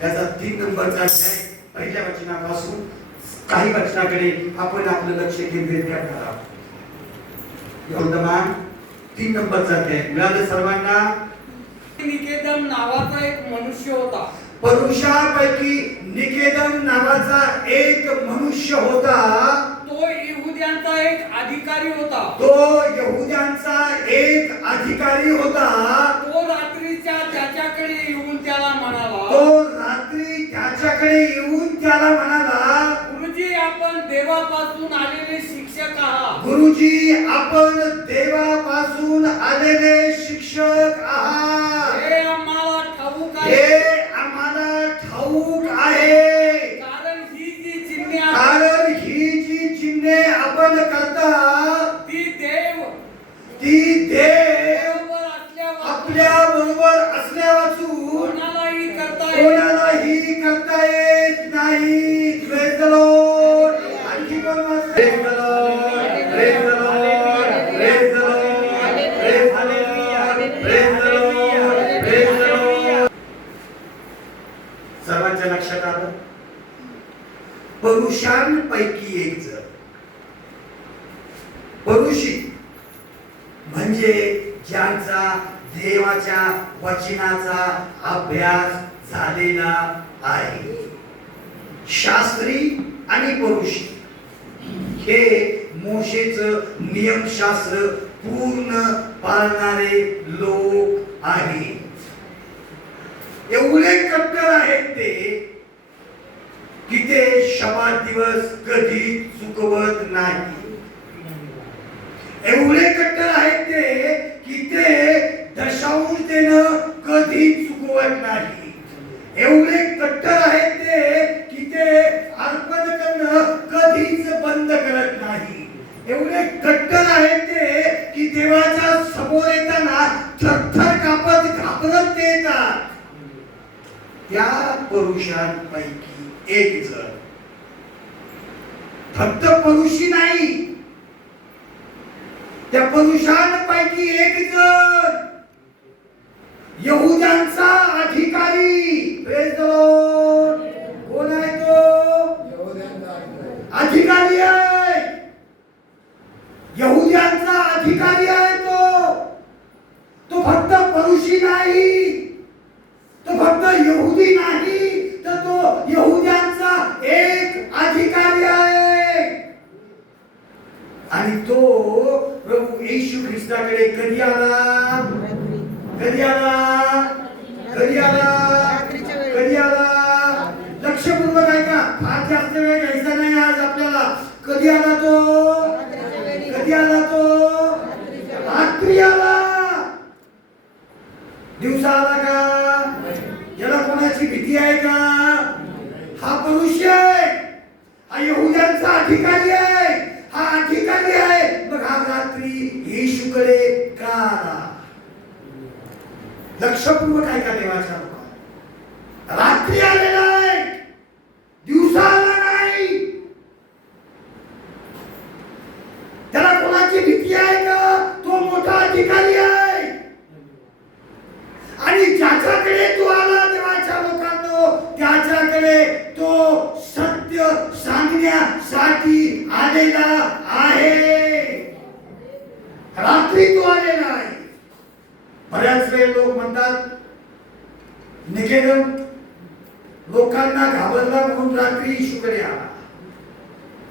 त्याचा 3 नंबरचा अध्याय पहिल्या वचनापासून काही वचनाकडे आपण आपलं लक्ष केंद्रित करणार आहोत. वर्तमान 3 नंबरचा अध्याय. मिळालं सर्वांना? निकेदम नावाचा एक मनुष्य होता. पुरुषापैकी निकेदम नावाचा एक मनुष्य होता. तो यहुद्यांचा एक अधिकारी होता. तो यहुद्यांचा एक अधिकारी होता. तो रात्रीच्या त्याच्याकडे येऊन त्याला म्हणाला, गुरुजी, आपण देवापासून आलेले शिक्षक आहात. गुरुजी, आपण देवापासून आलेले शिक्षक आहात. हे आम्हाला ठाऊक आहे. हे आम्हाला ठाऊक आहे. कारण ही जी चिन्हे आपण करता ती देव आपल्या बरोबर असल्या वाचून कोणालाही करता येत नाही. Praise the Lord. आणखी कोण वाचतं? Praise the Lord. Praise the Lord. Praise the Lord. Praise the Lord. Praise the Lord. Praise the Lord. सर्वांच्या लक्षात आलं? पुरुषांपैकी एक जण. पुरुषी म्हणजे ज्यांचा देवाच्या वचनाचा अभ्यास झालेला आहे. शास्त्री आणि पुरुषी हे मोशेचं नियमशास्त्र पूर्ण पाळणारे लोक आहेत. एवढे कट्टर आहेत ते की ते शब्द दिवस कधी चुकवत नाही. एवढे कट्टर आहेत ते की ते दशांश देणं कधी चुकवत नाही. एवढे कट्टर आहेत ते की ते अर्पण करणं कधीच बंद करत नाही. एवढे कट्टर आहेत ते की देवाच्या समोर येताना थरथर कापत घाबरत येतात. त्या पुरुषांपैकी एक जण, फक्त पुरुषी नाही, त्या पुरुषांपैकी एक जण यहुद्यांचा अधिकारी. Praise the Lord. कोण आहे तो? अधिकारी आहे. यहुद्यांचा अधिकारी आहे तो. तो फक्त पुरुषी नाही, तो फक्त यहुदी नाही, तर तो यहुद्यांचा एक अधिकारी आहे. आणि तो प्रभू येशू ख्रिस्ताकडे कधी आला? कधी आला? कधी आला? कधी आला? लक्षपूर्वक ऐका. फार जास्त वेळ घ्यायचा नाही आज आपल्याला. कधी आला तो? कधी आला तो? रात्री आला. दिवसा आला का? याला कोणाची भीती आहे का? हा पुरुष आहे. हा यहुद्यांचा अधिकारी आहे. हा अधिकारी आहे. मग हा रात्री येशूकडे का आला? लक्षपूर्वक ऐका देवाच्या लोकांना. रात्री आलेला आहे, दिवसा आला नाही. त्याला कोणाची भीती आहे का? तो मोठा अधिकारी आहे. आणि ज्याच्याकडे तो आला देवाच्या लोकांनो, त्याच्याकडे तो सत्य सांगण्यासाठी आलेला आहे. रात्री तो आलेला आहे. बऱ्याच वेळ लोक म्हणतात निकेदम लोकांना घाबरला म्हणून रात्री येशूकडे आला.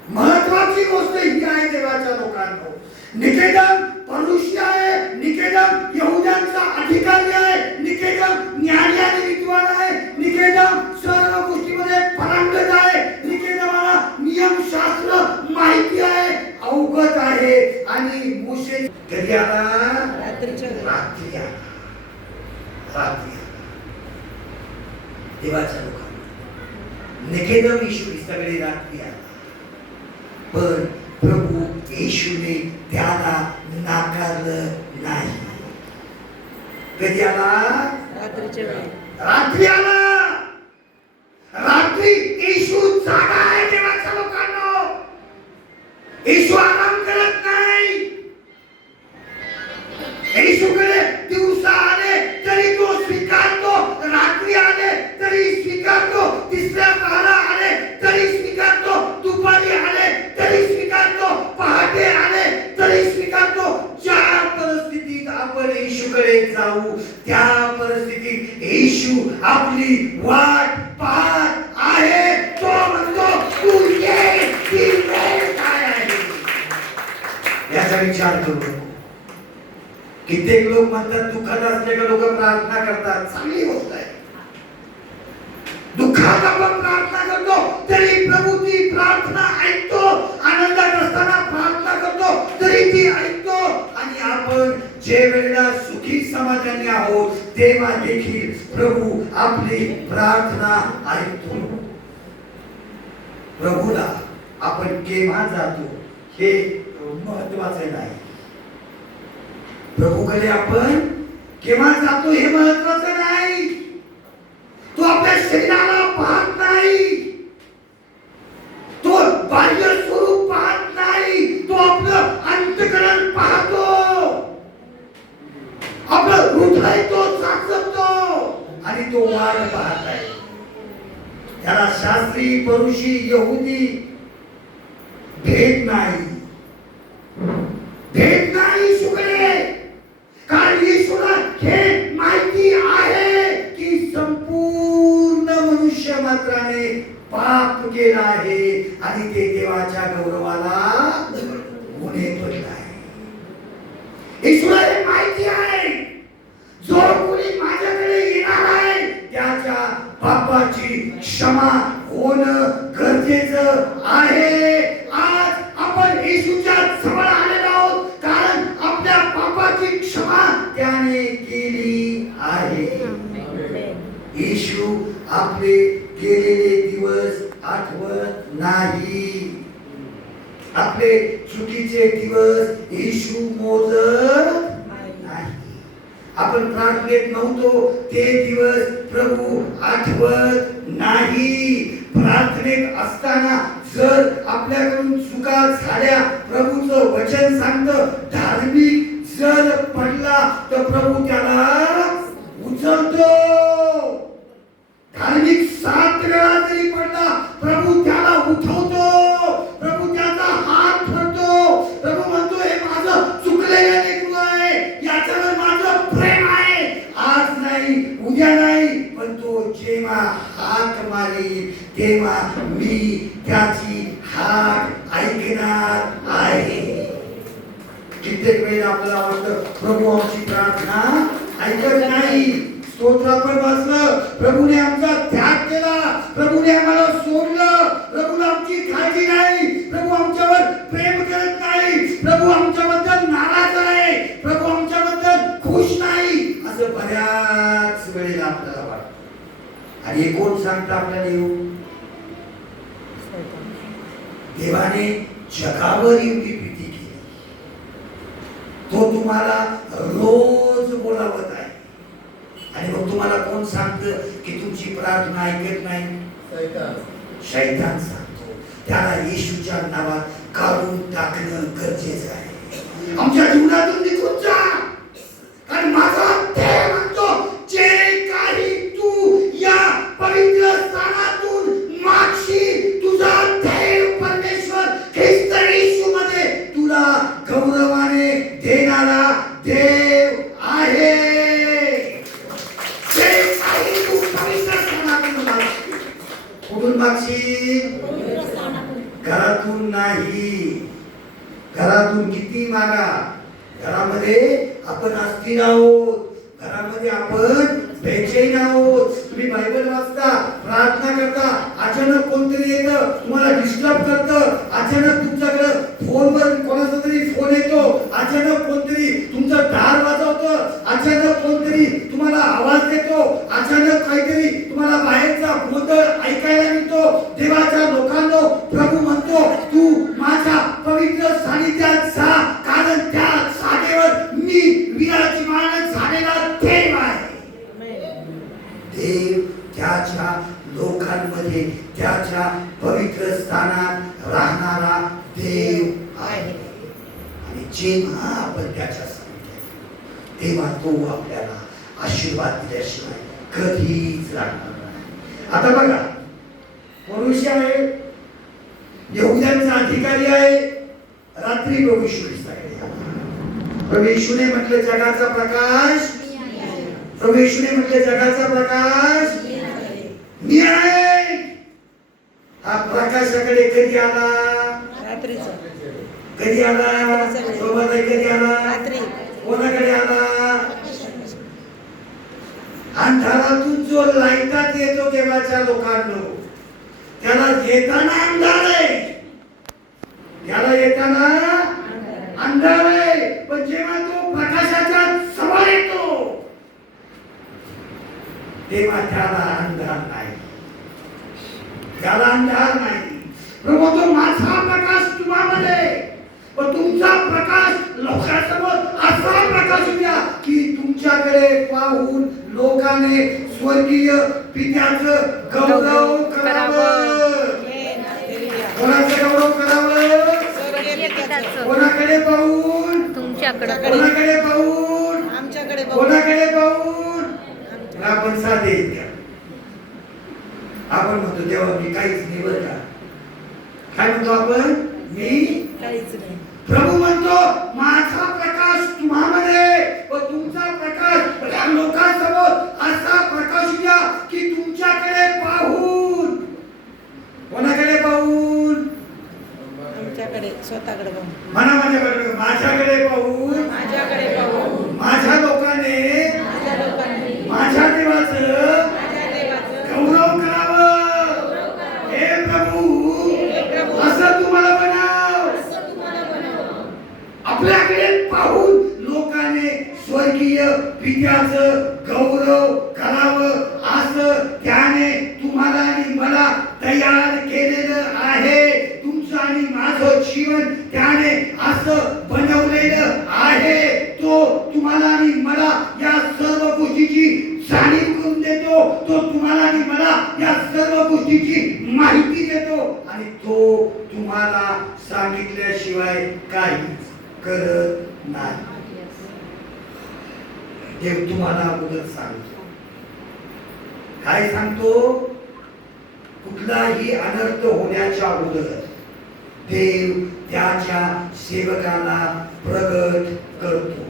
महत्वाची गोष्ट ही आहे देवाच्या लोकांनो. निकेदम मनुष्य आहे. निकेदम यहुद्यांचा अधिकारी आहे. निकेदम ज्ञानी आणि विद्वान आहे. निकेदम सर्व गोष्टीमध्ये पारंगत आहे. निकेदमाला नियमशास्त्र माहिती आहे, अवगत आहे. आणि मोशे कधी आला? रात्री आला. रात्री देवाच्या लोकांना निकेदम येशू ख्रिस्ताकडे रात्री आला. पण प्रभू येशूने त्याला नाकारलं नाही. कधी आला? रात्री आला. रात्री येशू जागा आहे देवाच्या लोकांनो. येशू आराम करत नाही. येशूकडे दिवसा आले तरी तो स्वीकारतो, रात्री आले तरी स्वीकारतो. आपली वाट पाहत आहे. तो म्हणतो तू ये, ती वेळ काय आहे याचा विचार करू नको. कित्येक लोक म्हणतात दुःखात असलेले लोक प्रार्थना करतात, चांगली गोष्ट आहे. दुःखात आपण प्रार्थना करतो तरी प्रभू ती प्रार्थना ऐकतो. आनंदात असताना प्रार्थना करतो तरी ती ऐकतो. आणि आपण जे वेळेला सुखी समाधानी आहोत तेव्हा देखील प्रभू आपली प्रार्थना ऐकतो. प्रभूला आपण केव्हा जातो हे महत्वाचे नाही. प्रभूकडे आपण केव्हा जातो हे महत्वाचं नाही. तो आपल्या शरीराला पाहत नाही, तो बाह्य स्वरूप पाहत नाही, तो आपलं अंतःकरण पाहतो. आपलं हृदय तो चाचपतो आणि तो वाट पाहत आहे. त्याला शास्त्री, परुषी, यहुदी भेद नाही, भेद नाही शुकडे. कारण येशूला हे माहिती आहे की संपूर्ण मनुष्य मात्राने पाप केला आहे आणि ते देवाच्या गौरवाला गुन्हे पडला आहे. येशूला हे माहिती आहे जो कोणी माझ्याकडे येणार आहे त्याच्या पापाची क्षमा होणं गरजेचं आहे. आज आपण येशूच्या जवळ आलेलो आहोत कारण आपल्या पापाची क्षमा त्याने केली आहे. येशू आपले गेलेले दिवस आठवत नाही. आपले चुकीचे दिवस येशू मोजत नाही. आपण प्रार्थनेत नव्हतो ते दिवस प्रभू आठवत नाही. प्रार्थनेत असताना जर आपल्याकडून चुका झाल्या, प्रभूचं वचन सांगतं धार्मिक जर पडला तर प्रभू त्याला उचलतो. धार्मिक 7 वेळा जरी पडला प्रभू त्याला उठवतो. प्रभू त्याचा हात धरतो. प्रभू म्हणतो हे माझं चुकलेलं लेकरू आहे, याच्यावर माझं प्रेम आहे. आज नाही, उद्या नाही, पण तो जेव्हा हाक मारेल तेव्हा मी त्याची हाक ऐकणार आहे. कित्येक वेळा आपल्याला वाटतं प्रभू आमची प्रार्थना ऐकत नाही. स्तोत्र पण वाचलं, प्रभूने आमचा त्याग केला, प्रभूने आम्हाला सोडलं, प्रभूला आमची काळजी नाही, प्रभू आमच्यावर प्रेम करत नाही, प्रभू आमच्याबद्दल नाराज आहे, प्रभू आमच्याबद्दल खुश नाही, असं बऱ्याच वेळेला आपल्याला वाटतं. आणि हे कोण सांगतं आपल्याला येऊ? देवाने जगावर एवढी प्रीती केली, तो तुम्हाला रोज बोलावत आहे. आणि मग तुम्हाला कोण सांगतं की तुमची प्रार्थना ऐकत नाही? शैतान सांगतो. त्याला येशूच्या नावात काढून टाकणं गरजेचं आहे. आमच्या जीवनातून निघून जा. कारण माझा देव म्हणतो जे काही तू या पवित्र स्थानातून मागशील तुझा देव परमेश्वर ख्रिस्त येशूमध्ये तुला गौरवाने देणारा देव आहे. कुठून मागशील? घरातून नाही. घरातून किती मागा. घरामध्ये आपण अस्थिर आहोत, घरामध्ये आपण बेचैन आहोत. तुम्ही बायबल वाचता, प्रार्थना करता, अचानक कोणतरी येतं तुम्हाला डिस्टर्ब करतं. अचानक तुमच्याकडे फोनवर कोणाचा तरी फोन येतो, अचानक कोणतरी तुमचं दार वाजवतं, अचानक कोणतरी तुम्हाला आवाज देतो, अचानक काहीतरी तुम्हाला बाहेरचा गोंधळ ऐकायला मिळतो. देवाच्या लोकांनो, प्रभू म्हणतो तू माझ्या पवित्र सानिध्यात जा, कारण त्या जागेवर मी विराजमान झालेला देव आहे. देव त्याच्या लोकांमध्ये त्याच्या पवित्र स्थानात राहणारा देव आहे. आणि जेव्हा आपण त्याच्या सानिध्यात तेव्हा तो आपल्याला आशीर्वाद दिल्याशिवाय कधीच राहणार नाही. आता बघा, मनुष्य आहे, यहुद्यांचा अधिकारी आहे. रात्री प्रभू येशू ख्रिस्ताकडे आला. प्रभू येशूने म्हटलं जगाचा प्रकाश, प्रभू येशूने म्हटलं जगाचा प्रकाश प्रकाशाकडे कधी आला? रात्रीचं कधी आला? सोबत कधी आला? रात्री कोणाकडे आला? अंधारातून जो लाईटात येतो देवाच्या लोकांनो, त्याला येताना अंधार आहे, त्याला येताना अंधार आहे, पण जेव्हा तो प्रकाशाच्या समोर येतो तेव्हा त्याला अंधार नाही, त्याला अंधार नाही. प्रभू तो माझा प्रकाश तुम्हामध्ये, पण तुमचा प्रकाश लोकांसमोर असा प्रकाश द्या की तुमच्याकडे पाहून लोकांनी स्वर्गीय पित्याचं गौरव करावं. कोणाचं गौरव करावं? कोणाकडे पाहून? तुमच्याकडे. कोणाकडे पाहून? आमच्याकडे कोणाकडे पाहून? आपण साधे आहेत का? आपण म्हणतो तेव्हा मी काहीच नाही बरं का. काय म्हणतो आपण? मी काहीच नाही. प्रभू म्हणतो माझा प्रकाश तुम्हामध्ये व तुमचा प्रकाश या लोकांसमोर असा प्रकाश द्या की तुमच्याकडे पाहून. कोणाकडे पाहून? आमच्याकडे स्वतःकडे पाहून. म्हणा माझ्याकडे, माझ्याकडे पाहून. माझ्याकडे पाहून. माझ्या लोकांनी माझ्या लोकांनी माझ्या देवाचं गौरव करावं. हे प्रभू असं तुम्हाला बनाव. आपल्याकडे पाहून लोकांनी स्वर्गीय पित्याचं गौरव करावं असं त्याने तुम्हाला आणि मला तयार केलेलं आहे. तुमचं आणि माझं जीवन त्याने असं बनवलेलं आहे. तो तुम्हाला आणि मला या सर्व गोष्टीची जाणीव करून देतो. तो तुम्हाला आणि मला या सर्व गोष्टीची माहिती देतो आणि तो तुम्हाला सांगितल्याशिवाय काहीच करत नाही. देव तुम्हाला अगोदर सांगतो. काय सांगतो? कुठलाही अनर्थ होण्याच्या अगोदर देव त्याच्या सेवकाला प्रगट करतो.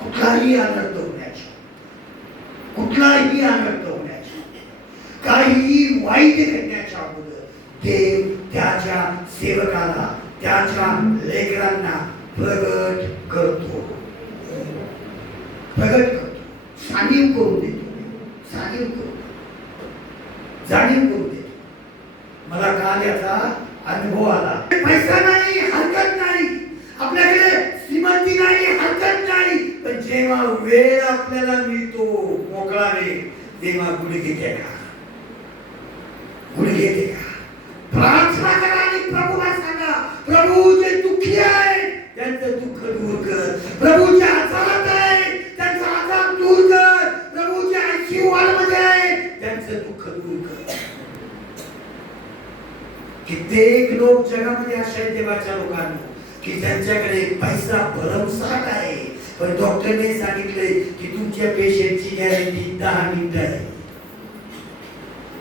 कुठलाही अनर्थ होण्याच्या, कुठलाही अनर्थ होण्याच्या, काही वाईट घडण्याच्या अगोदर देव त्याच्या सेवकाला, त्याच्या लेकरांना प्रगट करतो. प्रगट करतो, जाणीव करून देतो, जाणीव करून, जाणीव करून देतो. मला काल याचा अनुभव आला. पैसा नाही हरकत नाही, आपल्याकडे श्रीमंती नाही हरकत नाही, पण जेव्हा वेळ आपल्याला मिळतो मोकळा वेळ, तेव्हा गुडघे टेका, गुडघे टेका, प्रार्थना करा आणि प्रभूला सांगा, प्रभू जे दुःखी आहे त्यांचं दुःख दूर कर. प्रभू जे आजारात आहे त्यांचा आजार दूर कर. प्रभू जे आयसीयू मध्ये आहे त्यांचं दुःख दूर कर. कित्येक लोक जगामध्ये असे आहेत देवाच्या लोकांना की त्यांच्याकडे पैसा भरमसाठ आहे, पण डॉक्टरने सांगितले की तुमच्या पेशंटची गॅरंटी 10 मिनिटं आहे.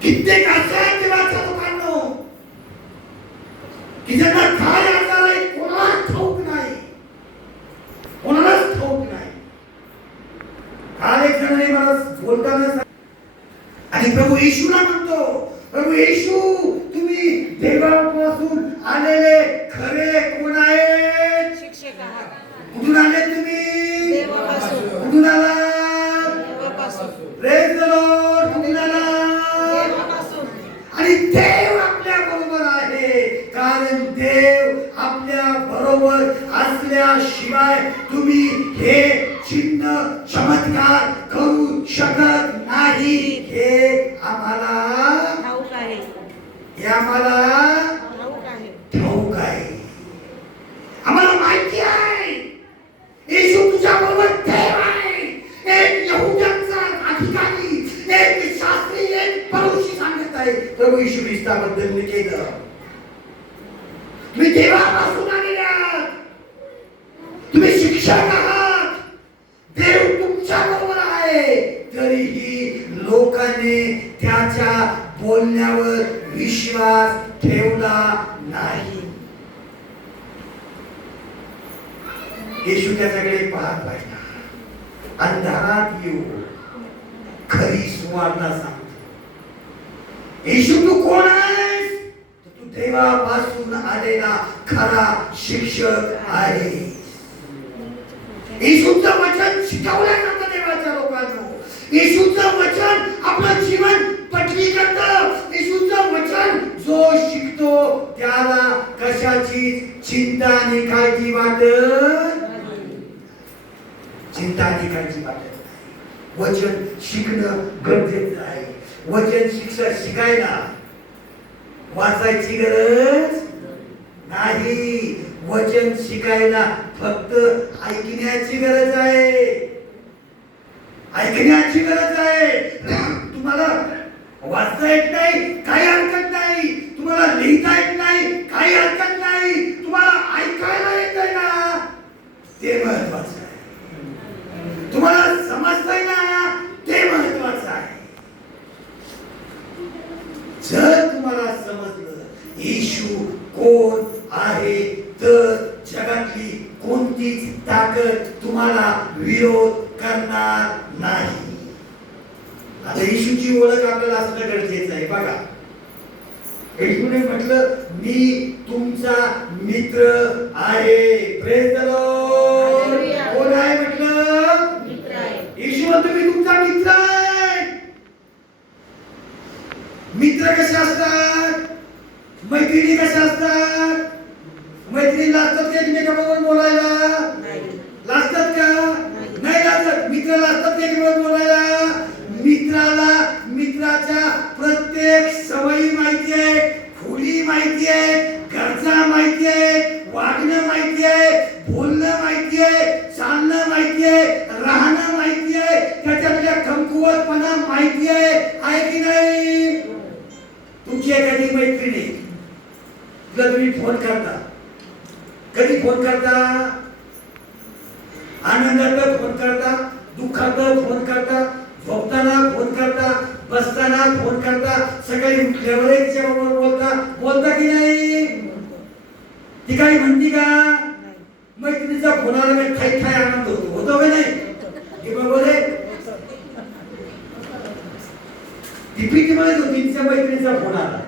कित्येक असे आहेत देवाच्या लोकांना की ज्यांना काय आजार आहे कोणालाच ठाऊक नाही, कोणालाच ठाऊक नाही. काल एक जणांनी मला बोलताना आणि प्रभू येशूला म्हणतो, प्रभू येशू तुम्ही देवापासून आलेले खरे कोण आहेत? शिक्षक आहात. कुठून आले तुम्ही? देवापासून. कुठून आलात? देवापासून. Praise the Lord. कुठून आलात? देवापासून. आणि देव आपल्या बरोबर आहे, कारण देव आपल्या बरोबर असल्याशिवाय तुम्ही हे चिन्ह चमत्कार करू शकत नाही. हे आम्हाला ठाऊक आहे. हे आम्हाला ठाऊक आहे. ठाऊक आहे, आम्हाला माहिती आहे. येशू तुझ्या बरोबर देव आहे. एक यहुद्यांचा अधिकारी, एक शास्त्री, एक परुषी सांगत आहे प्रभू येशू ख्रिस्ताबद्दल मी केलं. तुम्ही देवापासून आलेले आहात, तुम्ही शिक्षक आहात, देव तुमच्या बरोबर आहे. तरीही लोकांनी त्याच्या बोलण्यावर विश्वास ठेवला नाही. येशू त्याच्याकडे पाहत राहिला. अंधारात येऊ खरी सुवार्ता सांगतो. येशू तू कोण आहेस? देवापासून आलेला खरा शिक्षक आहे. येशूचं वचन शिकवलं जातं देवाच्या लोकांना. येशूचं वचन आपलं जीवन पटली करतं. येशूचं वचन जो शिकतो त्याला कशाची चिंता आणि काळजी वाटत चिंता आणि काळजी वाटत नाही. वचन शिकणं गरजेचं आहे. वचन शिकायला वाचायची गरज नाही. वचन शिकायला फक्त ऐकण्याची गरज आहे. ऐकण्याची गरज आहे. तुम्हाला वाचता येत नाही काही हरकत नाही. तुम्हाला लिहिता येत नाही काही हरकत नाही. तुम्हाला ऐकायला येतंय ना ते महत्वाचं आहे. तुम्हाला समजतंय ना ते महत्वाचं आहे. जर तुम्हाला समजलं येशू कोण आहे तर जगातली कोणतीच ताकद तुम्हाला विरोध करणार नाही. आता येशूची ओळख आपल्याला असणं गरजेचं आहे. बघा, येशूने म्हटलं मी तुमचा मित्र आहे. Praise the Lord. कोण आहे म्हटलं? मित्र आहे. येशू म्हणतो मी तुमचा मित्र आहे. मित्र कसे असतात? मैत्रिणी कशा असतात? मैत्रिणी लाजतात का एकमेकांबरोबर बोलायला? लाजतात का? नाही लाजत. मित्र लाजतात का एकमेकांबरोबर बोलायला? मित्राला मित्राच्या प्रत्येक सवयी माहिती आहे, खोली माहिती आहे, गरजा माहिती आहे, वागणं माहिती आहे, बोलणं माहिती आहे, चालणं माहिती आहे, राहणं माहिती आहे, त्याच्यातल्या कमकुवतपणा माहिती आहे की नाही? तुमची एखादी मैत्रिणी तुला तुम्ही फोन करता, कधी फोन करता? आनंदात फोन करता, दुःखात फोन करता, झोपताना फोन करता, बसताना फोन करता, सकाळी उठल्यावर तिच्याबरोबर बोलता की नाही? ती काही म्हणती का? मैत्रिणीचा फोन आला की ठाई ठाई आनंद होतो की नाही? हे बरोबर आहे. ती भीती म्हणत होती तिच्या मैत्रिणीचा फोन आला.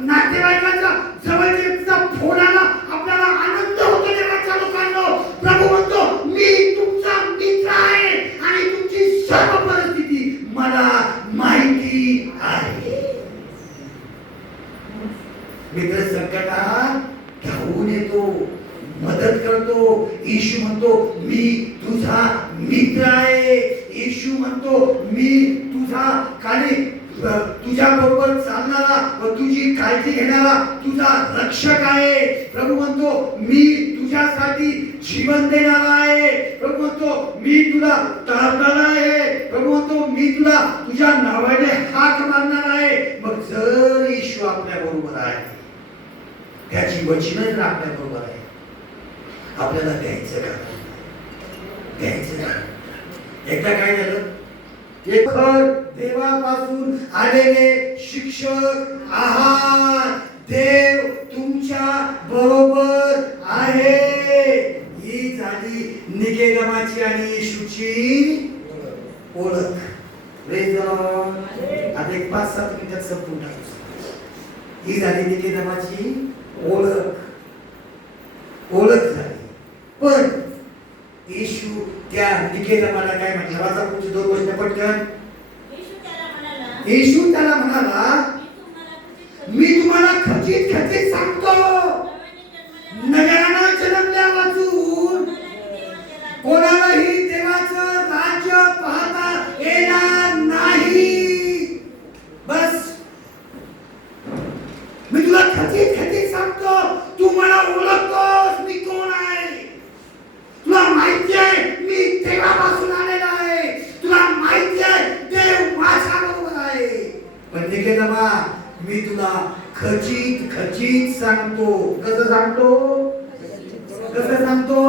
नातेवाईकांचा जवळचा फोन आला आपल्याला आनंद होतो. देवाच्या लोकांनो, प्रभू म्हणतो मी तुमचा मित्र आहे आणि तुमची सर्व परिस्थिती मला माहिती आहे. मित्र संकटात धावून येतो, मदत करतो. येशू म्हणतो मी तुझा मित्र आहे. येशू म्हणतो मी तुझा खाली तुझ्या बरोबर चालणारा व तुझी काळजी घेणारा तुझा रक्षक आहे. प्रभू म्हणतो मी तुझ्यासाठी जीवन देणारा आहे. प्रभू म्हणतो मी तुला तारणारा आहे. प्रभू म्हणतो मी तुला तुझ्या नावाने हाक मारणार आहे. मग जर येशू आपल्या बरोबर आहे, त्याची वचनं जर आपल्या बरोबर आहे, आपल्याला द्यायचं का? द्यायचं का? एकदा काय झालं, एक देवापासून आलेले शिक्षक आहात. देव तुमच्या बरोबर आहे. ही झाली निकेदमाची आणि येशूची ओळख. Praise the Lord. आता एक 5-7 मिनिटात संपून टाकू. ही झाली निकेदमाची ओळख झाली. पण येशू त्या निकेदमाला काय म्हटलं? वाचा पुढची 2 वचनं पटकन. येशू त्याला म्हणाला मी तुम्हाला खचित खचित सांगतो, नव्यानं जन्मल्या वाचून कोणालाही देवाचं राज्य पाहता येणार नाही. बस मी तुला खचित खचित सांगतो, तू मला ओळखतोस मी कोण आहे. तुला माहिती आहे मी देवापासून आलेला आहे. तुला माहिती आहे देव माझ्या बरोबर आहे. पण निकेदमा मी तुला खचित खचित सांगतो. कसं सांगतो? कसं सांगतो?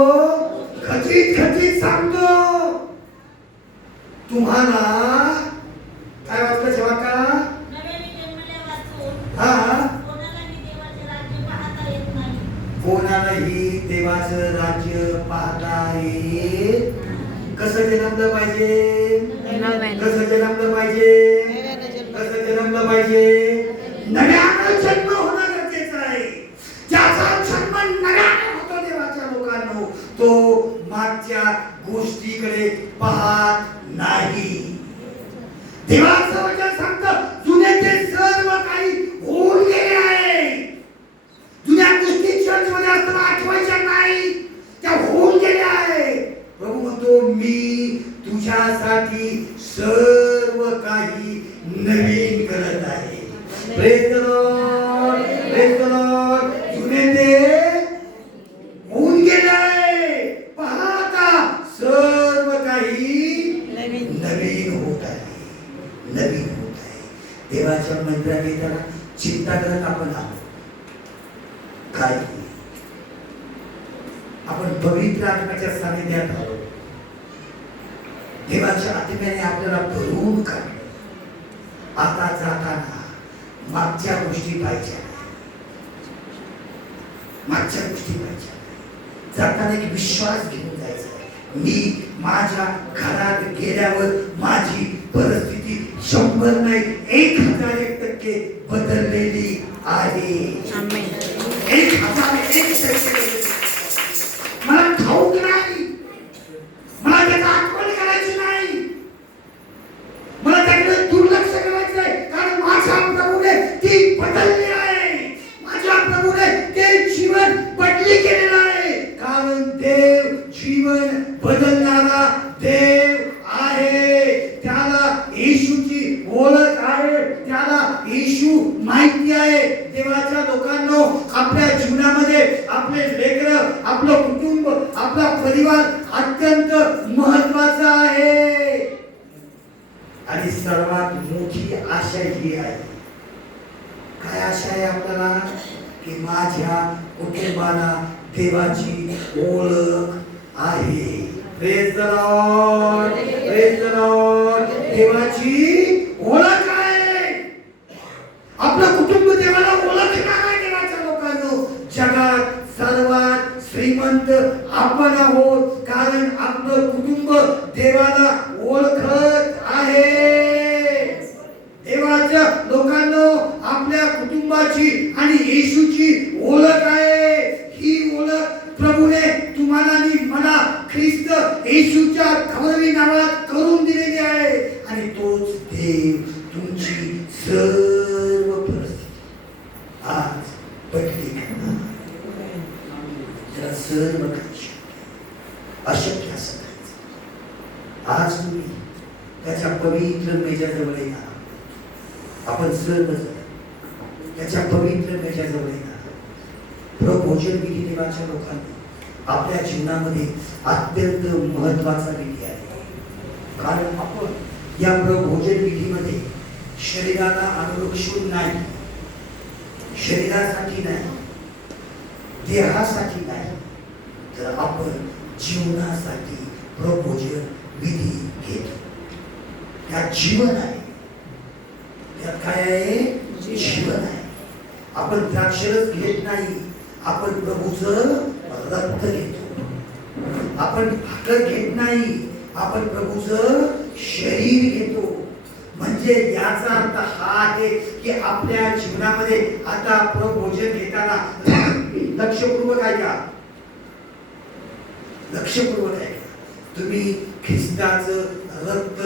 खचित खचित सांगतो. तुम्हाला काय वाटतं जेव्हा का? हा, कोणालाही देवाचं राज्य पाहता येईल. कसं जन्मलं पाहिजे? कसं जन्मलं पाहिजे? कसं जन्मलं पाहिजे? नव्यानं जन्म होणं नवीन करत आहे. Praise the Lord. Praise the Lord. जुने ते होऊन गेले आहे. पहा आता सर्व काही नवीन होत आहे. नवीन होत आहे. देवाच्या मंदिरात येताना चिंता करत आपण आहोत. काय आपण पवित्र आत्म्याच्या सानिध्यात आहोत. देवाच्या आत्म्याने आपल्याला भरून काढलं. आता जाताना मागच्या गोष्टी पाहिजे. मागच्या गोष्टी पाहिजे. जाताना एक विश्वास घेऊन जायचा. मी माझ्या घरात गेल्यावर माझी परिस्थिती 100 नाही 1001% बदललेली आहे. 1001% मला ठाऊक नाही. मला त्याचा आठवण करायची नाही. मला त्याकडे दुर्लक्ष करायचं आहे. कारण माझ्या प्रभूने ती बदलली आहे. माझ्या प्रभूने ते जीवन बदली केलेलं आहे. कारण देव जीवन बदलणारा देव आहे. त्याला येशूची ओळख आहे. त्याला येशू माहिती आहे. देवाच्या लोकांनो, आपल्या जीवनामध्ये आपले लेकरं, आपलं कुटुंब, आपला परिवार अत्यंत महत्वाचा आहे. आणि सर्वात मोठी आशा ही आहे. काय आशा आहे आपल्याला? की माझ्या कुटुंबाला देवाची ओळख आहे. Praise the Lord. Praise the Lord. देवाची ओळख आहे. आपलं कुटुंब देवाला ओळखणार आहे. देवाच्या लोकांनो, जगात सर्वात श्रीमंत आपण आहोत. कारण आपलं कुटुंब देवाला ओळखत आहे. देवाच्या लोकांनो, आपल्या कुटुंबाची आणि येशूची ओळख आहे. ही ओळख प्रभूने तुम्हाला आणि मला ख्रिस्त येशूच्या खबरी नावात करून दिलेली आहे. आणि तोच देव तुमची सर्व परिस्थिती आज बदली करणार. त्याला सर्व काही अशक्य असं करायचं. आज तुम्ही त्याच्या पवित्र मेजाजवळ येणार. आपण सर्वजण त्याच्या पवित्र मेजाजवळ येणार. प्रभोजन विधी देवाच्या लोकांनी आपल्या जीवनामध्ये अत्यंत महत्वाचा विधी आहे. कारण आपण या प्रभोजन विधीमध्ये शरीराला अनुलक्षून नाही, शरीरासाठी नाही, देहासाठी नाही, तर आपण जीवनासाठी प्रभोजन विधी घेतो. त्यात जीवन आहे. त्यात काय आहे? जीवन आहे. आपण द्राक्षरस घेत नाही, आपण प्रभूचं रक्त घेतो. आपण भाकर घेत नाही, आपण प्रभूचं शरीर घेतो. म्हणजे याचा अर्थ हा आहे की आपल्या जीवनामध्ये आता प्रभोजन घेताना लक्षपूर्वक आहे का? लक्षपूर्वक आहे का? तुम्ही ख्रिस्ताचं रक्त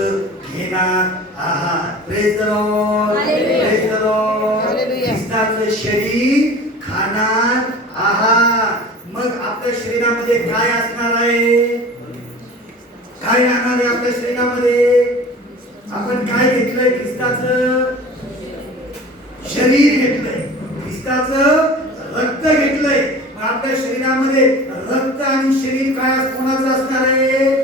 घेणार आहात. Praise the Lord. Praise the Lord. ख्रिस्ताचं शरीर खाणार आहात. मग आपल्या शरीरामध्ये काय असणार आहे? काय राहणार आहे आपल्या शरीरामध्ये? आपण काय घेतलंय? ख्रिस्ताचं शरीर घेतलंय, ख्रिस्ताचं रक्त घेतलंय. मग आपल्या शरीरामध्ये रक्त आणि शरीर काय कोणाचं असणार आहे?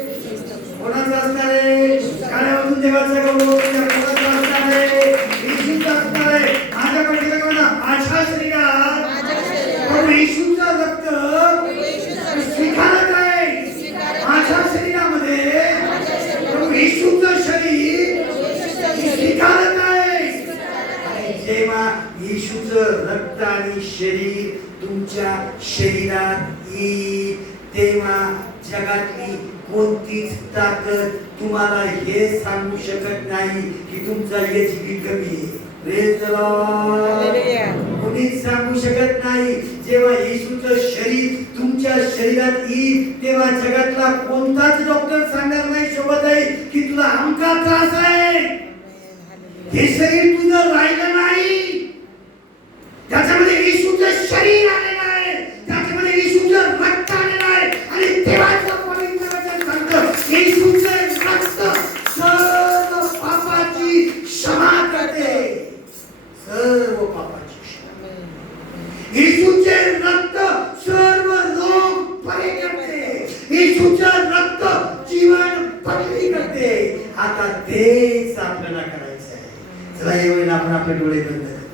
कोणाचं असणार आहे? काय अजून देवाचा गौरव कोणाचं असणार आहे? येशूचं असणार आहे. माझ्याकडे बघा, माझ्या शरीरात येशूचं रक्त स्वीकारत आहे. माझ्या शरीरामध्ये येशूचं शरीर स्वीकारत आहे. जेव्हा येशूचं रक्त आणि शरीर तुमच्या शरीरात येईल, तेव्हा जगातली कोणतीच ताकद तुम्हाला हे सांगू शकत नाही की तुमचा एचपी कमी आहे. Praise the Lord. कोणीच सांगू शकत नाही. जेव्हा येशूचं शरीर तुमच्या शरीरात येईल, तेव्हा जगातला कोणताच डॉक्टर सांगणार नाही शोभत आहे की तुला आमका त्रास आहे. हे शरीर तुझं राहिलं नाही. त्याच्यामध्ये येशूचं शरीर आलेलं आहे, त्याच्यामध्ये येशूचं रक्त आलेलं आहे. आणि देवाचं पवित्र वचन सांगतं, येशूचं रक्त सर्व पापाची क्षमा करते. वेळेला आपण आपले डोळे बंद करतो.